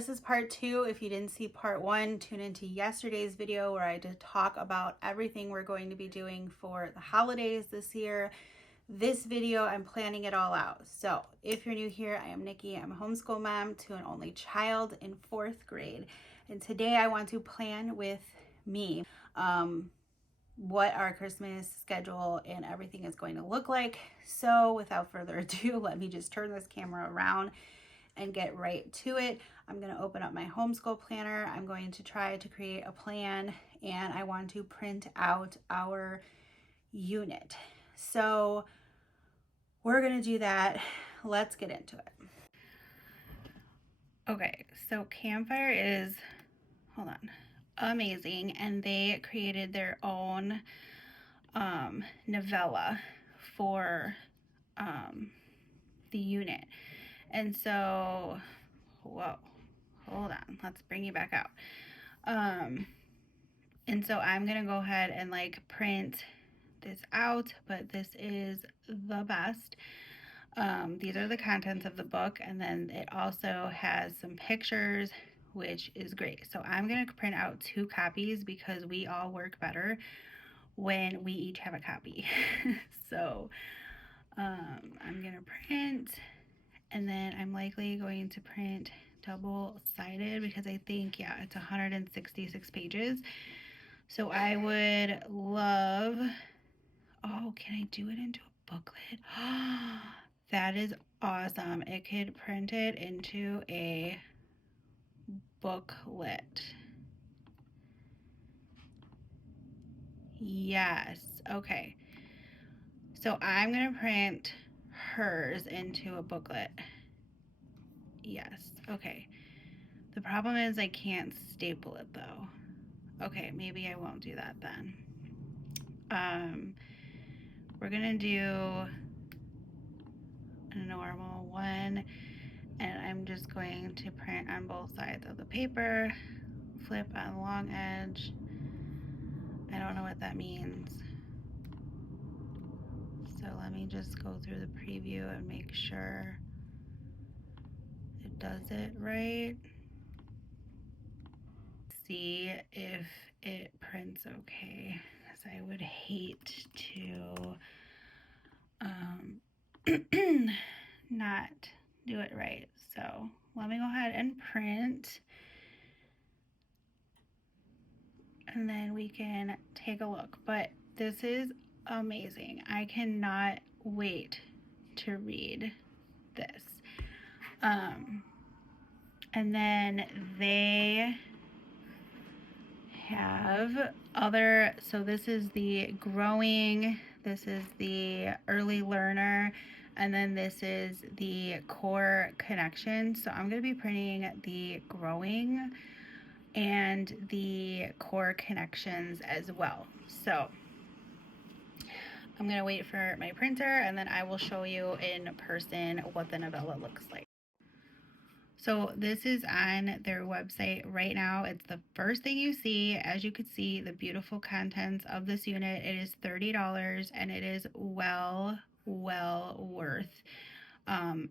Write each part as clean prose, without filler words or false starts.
This is part 2. If you didn't see part 1, tune into yesterday's video where I did talk about everything we're going to be doing for the holidays this year. This video, I'm planning it all out. So if you're new here, I am Nikki. I'm a homeschool mom to an only child in 4th grade. And today I want to plan with me what our Christmas schedule and everything is going to look like. So without further ado, let me just turn this camera around and get right to it. I'm going to open up my homeschool planner. I'm going to try to create a plan, and I want to print out our unit. So we're going to do that. Let's get into it. Okay, so Campfire is, hold on, amazing, and they created their own novella for the unit. And so, whoa, hold on, let's bring you back out. And so I'm gonna go ahead and like print this out, but this is the best. These are the contents of the book, and then it also has some pictures, which is great. So I'm gonna print out 2 copies because we all work better when we each have a copy. So I'm gonna print, and then I'm likely going to print double-sided because I think, yeah, it's 166 pages. So I would love, oh, can I do it into a booklet? That is awesome. It could print it into a booklet. Yes, okay. So I'm gonna print hers into a booklet. Yes, okay. The problem is I can't staple it though. Okay, maybe I won't do that then. We're gonna do a normal one, and I'm just going to print on both sides of the paper, flip on the long edge. I don't know what that means. So let me just go through the preview and make sure it does it right. See if it prints okay, because I would hate to not do it right. So let me go ahead and print, and then we can take a look. But this is amazing. I cannot wait to read this. And then they have other, so this is the growing, this is the early learner, and then this is the core connection. So I'm going to be printing the growing and the core connections as well. So I'm going to wait for my printer, and then I will show you in person what the novella looks like. So this is on their website right now. It's the first thing you see. As you can see, the beautiful contents of this unit. It is $30, and it is well worth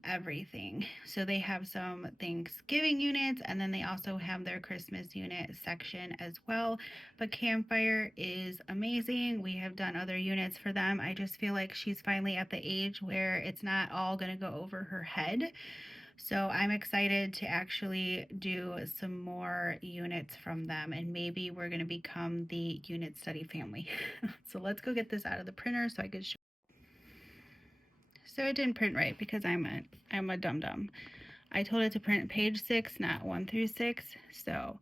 everything. So they have some Thanksgiving units, and then they also have their Christmas unit section as well. But Campfire is amazing. We have done other units for them. I just feel like she's finally at the age where it's not all going to go over her head. So I'm excited to actually do some more units from them, and maybe we're going to become the unit study family. So let's go get this out of the printer so I could show. So it didn't print right because I'm a dum-dum. I told it to print page 6, not 1 through 6. So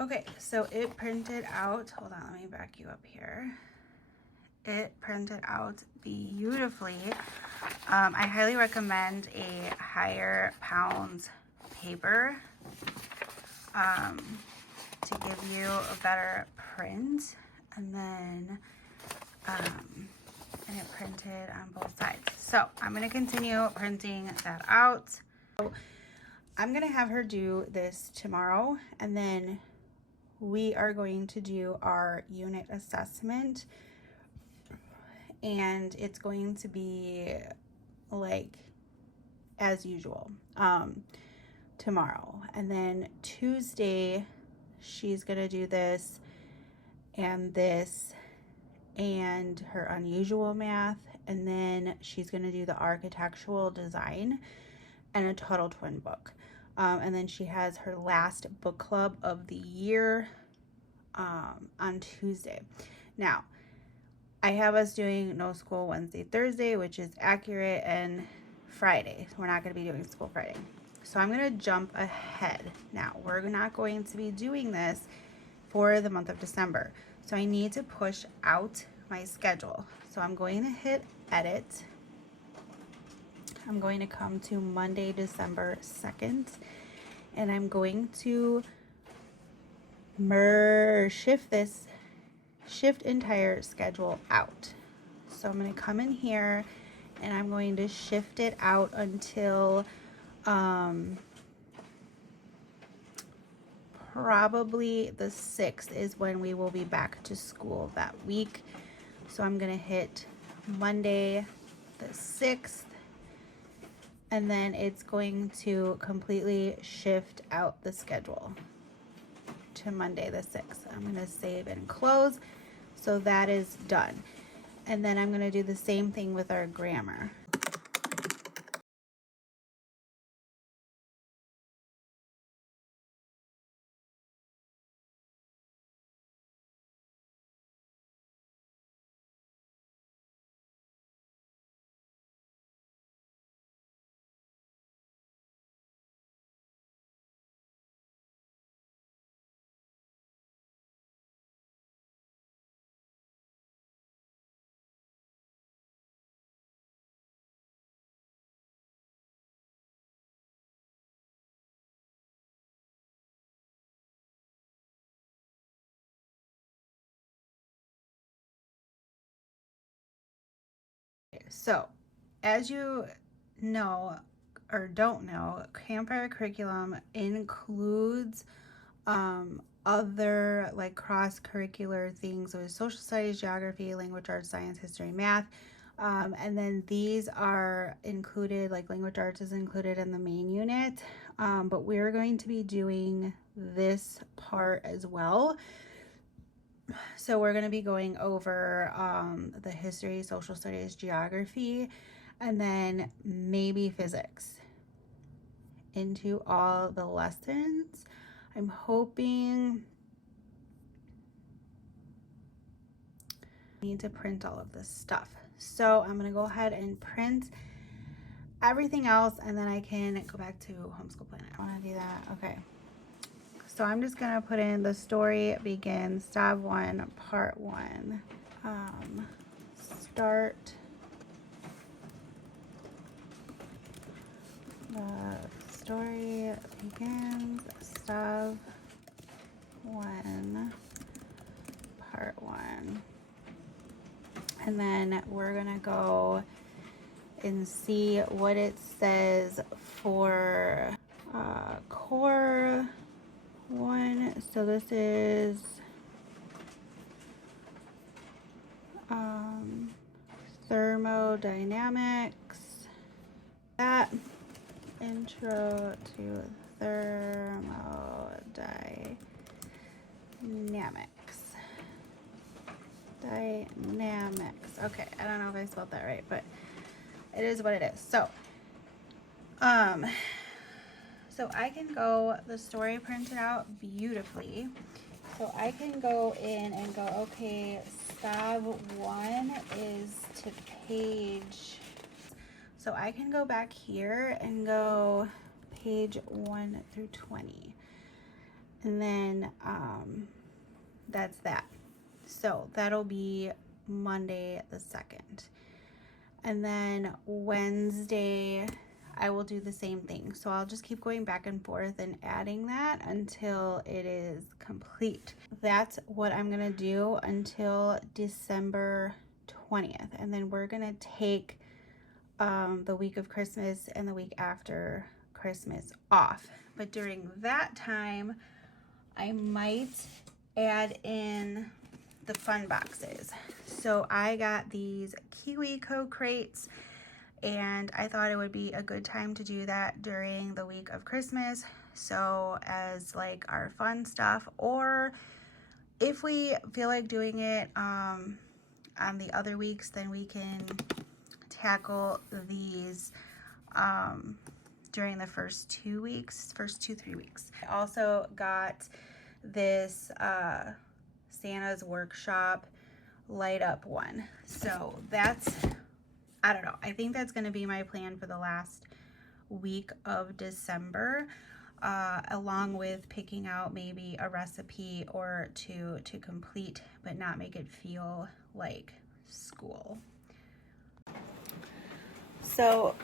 okay, so it printed out, hold on, let me back you up here. It printed out beautifully. I highly recommend a higher pounds paper to give you a better print, and then and it printed on both sides. So I'm going to continue printing that out. So I'm going to have her do this tomorrow, and then we are going to do our unit assessment, and it's going to be like as usual. tomorrow. And then Tuesday, she's gonna do this and this and her unusual math. And then she's gonna do the architectural design and a Tuttle Twin book. And then she has her last book club of the year on Tuesday. Now, I have us doing no school Wednesday, Thursday, which is accurate, and Friday. We're not going to be doing school Friday. So I'm going to jump ahead. Now, we're not going to be doing this for the month of December. So I need to push out my schedule. So I'm going to hit edit. I'm going to come to Monday, December 2nd, and I'm going to shift entire schedule out. So I'm going to come in here and I'm going to shift it out until probably the 6th is when we will be back to school that week. So I'm going to hit Monday the 6th, and then it's going to completely shift out the schedule to Monday the 6th. I'm going to save and close. So that is done. And then I'm going to do the same thing with our grammar. So, as you know or don't know, Campfire curriculum includes other like cross-curricular things with social studies, geography, language arts, science, history, math. And then these are included, like language arts is included in the main unit. But we're going to be doing this part as well. So we're going to be going over the history, social studies, geography, and then maybe physics into all the lessons. I'm hoping I need to print all of this stuff. So I'm going to go ahead and print everything else, and then I can go back to Homeschool Planner. I want to do that. Okay. So I'm just going to put in the story begins, stab 1, part 1. Start the story begins, stab 1, part 1. And then we're going to go and see what it says for core 1. So this is thermodynamics. That intro to thermodynamics. Okay, I don't know if I spelled that right, but it is what it is. So so I can go, the story printed out beautifully. So I can go in and go, okay, stab 1 is to page. So I can go back here and go page 1 through 20. And then that's that. So that'll be Monday the 2nd. And then Wednesday, I will do the same thing. So I'll just keep going back and forth and adding that until it is complete. That's what I'm gonna do until December 20th. And then we're gonna take the week of Christmas and the week after Christmas off. But during that time, I might add in the fun boxes. So I got these KiwiCo crates, and I thought it would be a good time to do that during the week of Christmas, so as like our fun stuff, or if we feel like doing it on the other weeks, then we can tackle these during the first 3 weeks. I also got this Santa's Workshop light up one. So that's, I don't know, I think that's going to be my plan for the last week of December, along with picking out maybe a recipe or two to complete, but not make it feel like school. So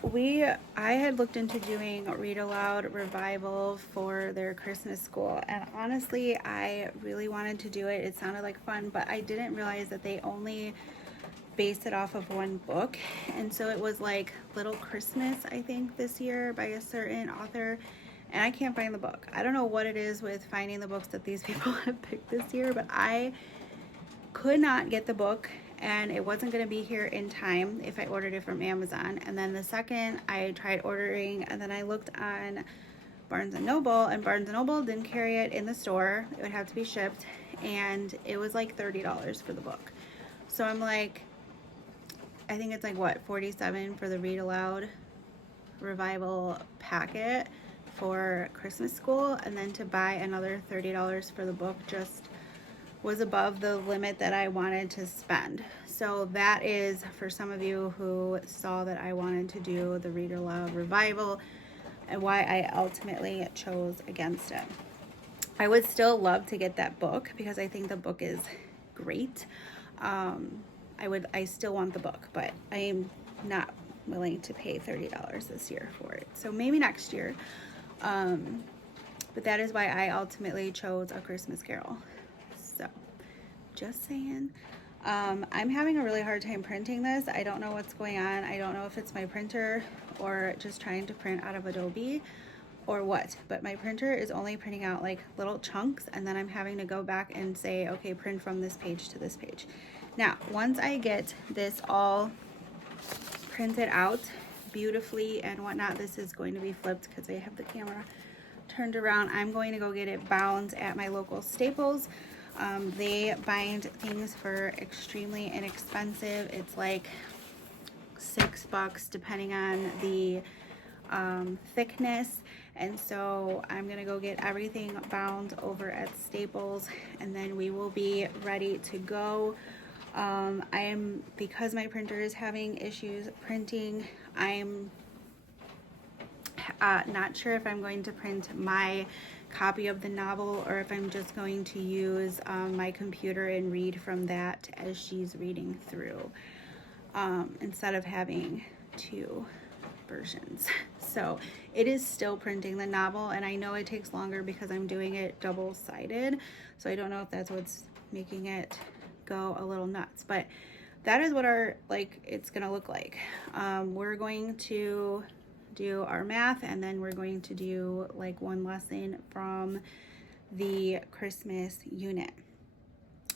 I had looked into doing Read Aloud Revival for their Christmas school, and honestly, I really wanted to do it. It sounded like fun, but I didn't realize that they only based it off of one book, and so it was like Little Christmas, I think, this year by a certain author, and I can't find the book. I don't know what it is with finding the books that these people have picked this year, but I could not get the book, and it wasn't going to be here in time if I ordered it from Amazon. And then the second I tried ordering, and then I looked on Barnes & Noble, and Barnes & Noble didn't carry it in the store. It would have to be shipped, and it was like $30 for the book. So I'm like, I think it's like what, $47 for the Read Aloud Revival packet for Christmas school, and then to buy another $30 for the book just was above the limit that I wanted to spend. So that is for some of you who saw that I wanted to do the Read Aloud Revival and why I ultimately chose against it. I would still love to get that book because I think the book is great. I still want the book, but I am not willing to pay $30 this year for it. So maybe next year. But that is why I ultimately chose A Christmas Carol. So just saying. I'm having a really hard time printing this. I don't know what's going on. I don't know if it's my printer or just trying to print out of Adobe or what, but my printer is only printing out like little chunks, and then I'm having to go back and say, okay, print from this page to this page. Now, once I get this all printed out beautifully and whatnot, this is going to be flipped because I have the camera turned around. I'm going to go get it bound at my local Staples. They bind things for extremely inexpensive. It's like $6 depending on the thickness, and so I'm gonna go get everything bound over at Staples, and then we will be ready to go. Because my printer is having issues printing, I'm not sure if I'm going to print my copy of the novel or if I'm just going to use my computer and read from that as she's reading through, instead of having two versions. So it is still printing the novel, and I know it takes longer because I'm doing it double-sided, so I don't know if that's what's making it go a little nuts, but that is what it's gonna look like. We're going to do our math, and then we're going to do like one lesson from the Christmas unit,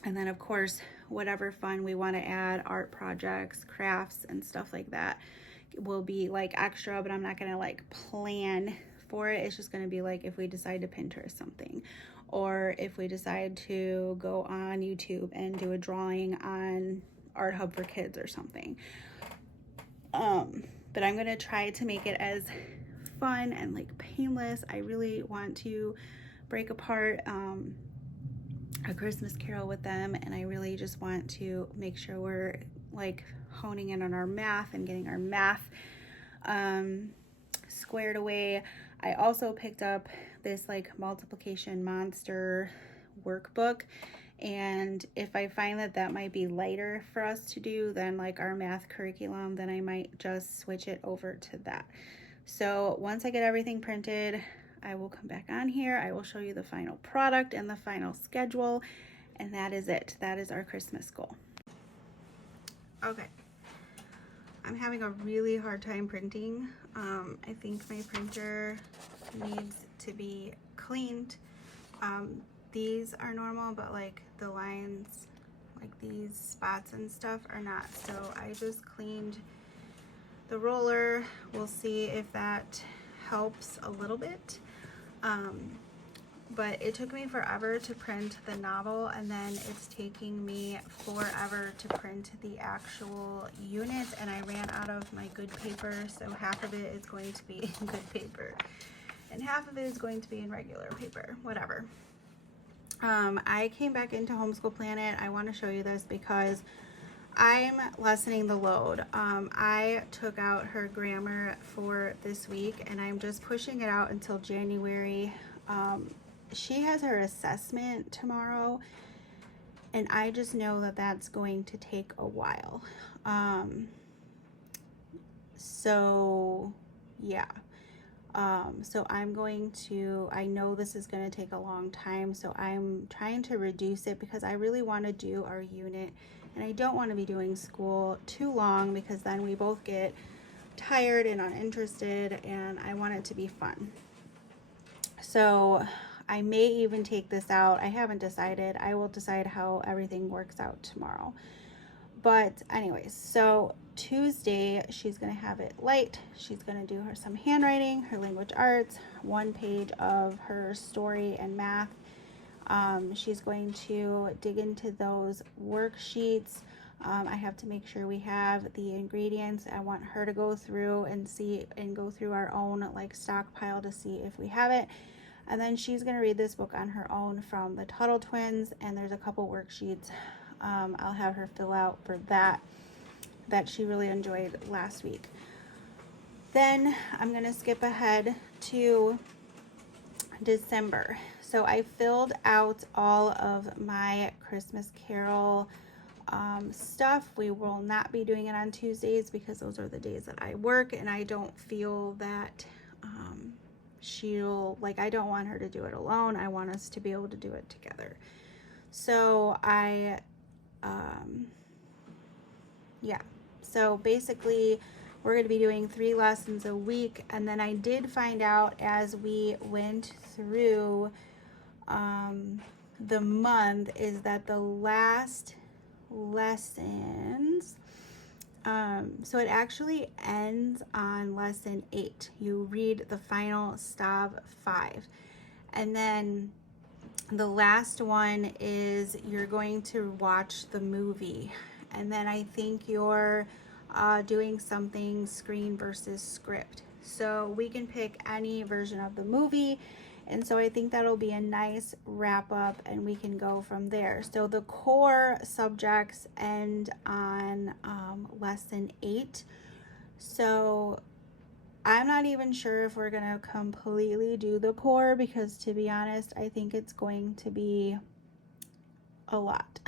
and then of course whatever fun we want to add, art projects, crafts, and stuff like that will be like extra, but I'm not gonna like plan for it. It's just gonna be like if we decide to Pinterest something, or if we decide to go on YouTube and do a drawing on Art Hub for Kids or something. But I'm gonna try to make it as fun and like painless. I really want to break apart A Christmas Carol with them, and I really just want to make sure we're like honing in on our math and getting our math squared away. I also picked up this like multiplication monster workbook, and if I find that that might be lighter for us to do than like our math curriculum, then I might just switch it over to that. So once I get everything printed, I will come back on here. I will show you the final product and the final schedule, and that is it. That is our Christmas goal. Okay, I'm having a really hard time printing. I think my printer needs to be cleaned. These are normal, but like the lines, like these spots and stuff are not. So I just cleaned the roller. We'll see if that helps a little bit. But it took me forever to print the novel, and then it's taking me forever to print the actual unit, and I ran out of my good paper, so half of it is going to be in good paper and half of it is going to be in regular paper, whatever. I came back into Homeschool Planet. I want to show you this because I'm lessening the load. I took out her grammar for this week, and I'm just pushing it out until January. She has her assessment tomorrow, and I just know that that's going to take a while. So yeah. So I'm going to, I know this is going to take a long time, so I'm trying to reduce it because I really want to do our unit, and I don't want to be doing school too long because then we both get tired and uninterested, and I want it to be fun. So I may even take this out. I haven't decided. I will decide how everything works out tomorrow. But anyways, so Tuesday she's going to have it light. She's going to do some handwriting, her language arts, 1 page of her story and math. She's going to dig into those worksheets. I have to make sure we have the ingredients. I want her to go through and see and go through our own like stockpile to see if we have it. And then she's going to read this book on her own from the Tuttle Twins, and there's a couple worksheets I'll have her fill out for that she really enjoyed last week. Then I'm going to skip ahead to December. So I filled out all of my Christmas Carol stuff. We will not be doing it on Tuesdays because those are the days that I work, and I don't feel that she'll, like, I don't want her to do it alone. I want us to be able to do it together. So yeah, so basically we're going to be doing 3 lessons a week. And then I did find out as we went through the month is that the last lessons, so it actually ends on lesson 8. You read the final Stav 5, and then the last one is you're going to watch the movie, and then I think you're doing something screen versus script. So we can pick any version of the movie, and so I think that'll be a nice wrap up, and we can go from there. So the core subjects end on lesson 8. So I'm not even sure if we're going to completely do the core because, to be honest, I think it's going to be a lot.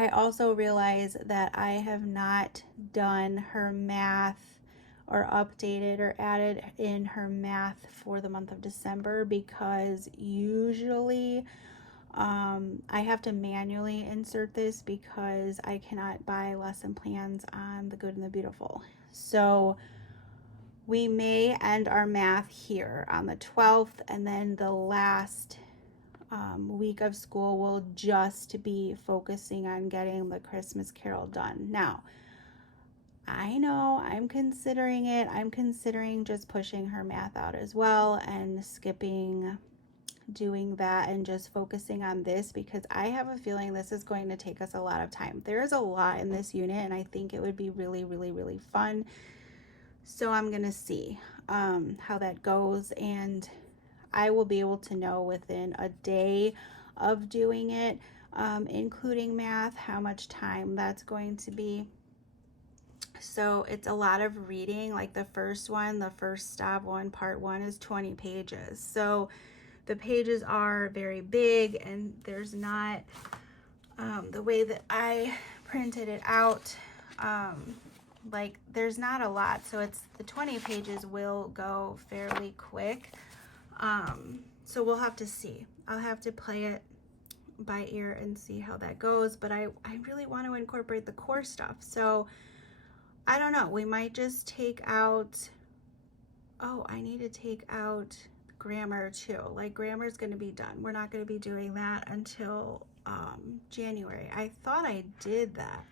I also realize that I have not done her math or updated or added in her math for the month of December because usually I have to manually insert this because I cannot buy lesson plans on the Good and the Beautiful. So we may end our math here on the 12th, and then the last week of school will just be focusing on getting the Christmas Carol done. Now, I know I'm considering it. I'm considering just pushing her math out as well and skipping doing that and just focusing on this because I have a feeling this is going to take us a lot of time. There is a lot in this unit, and I think it would be really, really, really fun. So I'm going to see how that goes, and I will be able to know within a day of doing it, including math, how much time that's going to be. So it's a lot of reading. Like the first one, the first Stav 1, part 1 is 20 pages. So the pages are very big, and there's not, the way that I printed it out, like there's not a lot. So it's the 20 pages will go fairly quick. So we'll have to see. I'll have to play it by ear and see how that goes. But I really want to incorporate the core stuff. So I don't know. We might just take out, oh, I need to take out grammar too. Like grammar is going to be done. We're not going to be doing that until January. I thought I did that,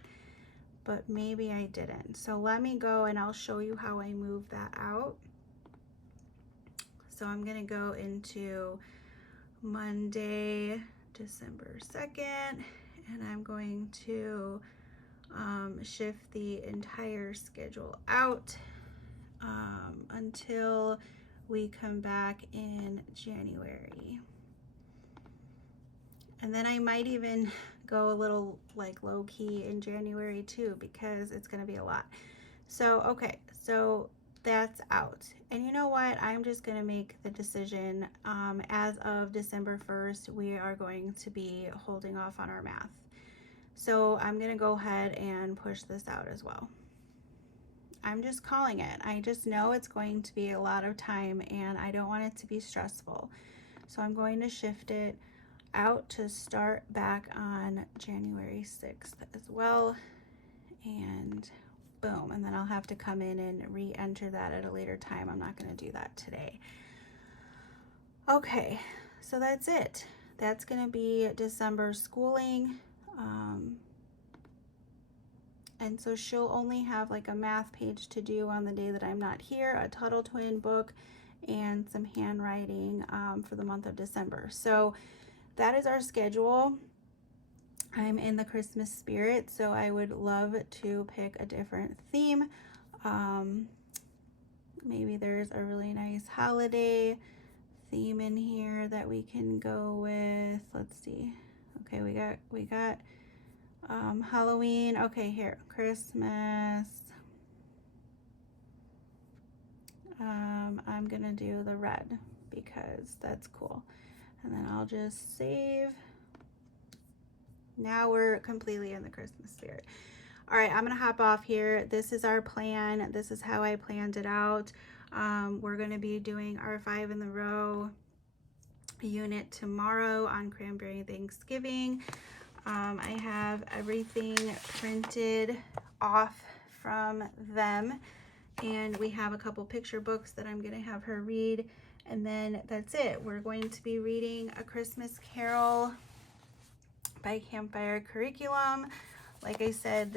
but maybe I didn't. So let me go and I'll show you how I move that out. So I'm gonna go into Monday, December 2nd, and I'm going to shift the entire schedule out until we come back in January. And then I might even go a little like low key in January too, because it's gonna be a lot. So, okay, so that's out. And you know what? I'm just gonna make the decision. As of December 1st, we are going to be holding off on our math. So I'm gonna go ahead and push this out as well. I'm just calling it. I just know it's going to be a lot of time and I don't want it to be stressful. So I'm going to shift it out to start back on January 6th as well. And boom, and then I'll have to come in and re-enter that at a later time. I'm not going to do that today. Okay, so that's it. That's going to be December schooling. And so she'll only have like a math page to do on the day that I'm not here, a Tuttle Twin book, and some handwriting for the month of December. So that is our schedule. I'm in the Christmas spirit, so I would love to pick a different theme. Maybe there's a really nice holiday theme in here that we can go with. Let's see. Okay, we got Halloween. Okay, here, Christmas. I'm gonna do the red because that's cool. And then I'll just save. Now we're completely in the Christmas spirit. All right, I'm gonna hop off here. This is our plan. This is how I planned it out. We're gonna be doing our 5 in the row unit tomorrow on Cranberry Thanksgiving. I have everything printed off from them, and we have a couple picture books that I'm gonna have her read, and then that's it. We're going to be reading A Christmas Carol by Campfire curriculum. Like I said,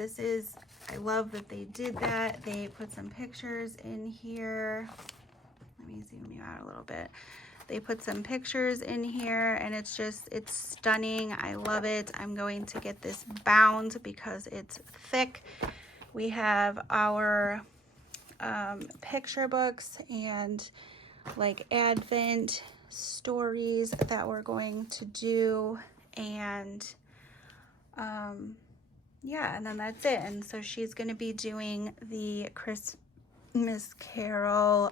I love that they did that. They put some pictures in here. Let me zoom you out a little bit. They put some pictures in here and it's stunning. I love it. I'm going to get this bound because it's thick. We have our picture books and like Advent stories that we're going to do, and yeah, and then that's it. And so she's going to be doing the Christmas Carol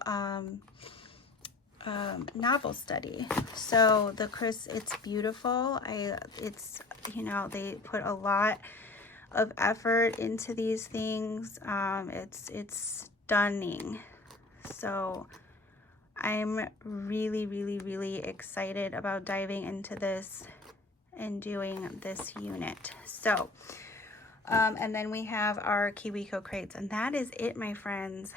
novel study. So it's beautiful. It's, you know, they put a lot of effort into these things. It's stunning. So I'm really, really, really excited about diving into this and doing this unit. So, and then we have our KiwiCo crates, and that is it, my friends.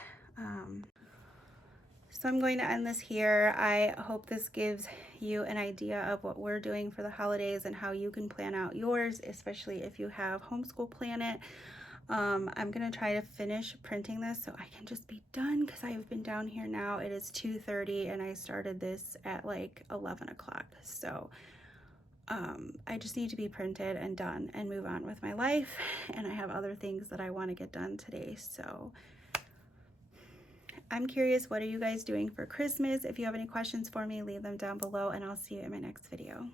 So I'm going to end this here. I hope this gives you an idea of what we're doing for the holidays and how you can plan out yours, especially if you have Homeschool Planet. I'm gonna try to finish printing this so I can just be done, because I have been down here now. It is 2:30 and I started this at like 11 o'clock. So I just need to be printed and done and move on with my life. And I have other things that I want to get done today. So I'm curious, what are you guys doing for Christmas? If you have any questions for me, leave them down below, and I'll see you in my next video.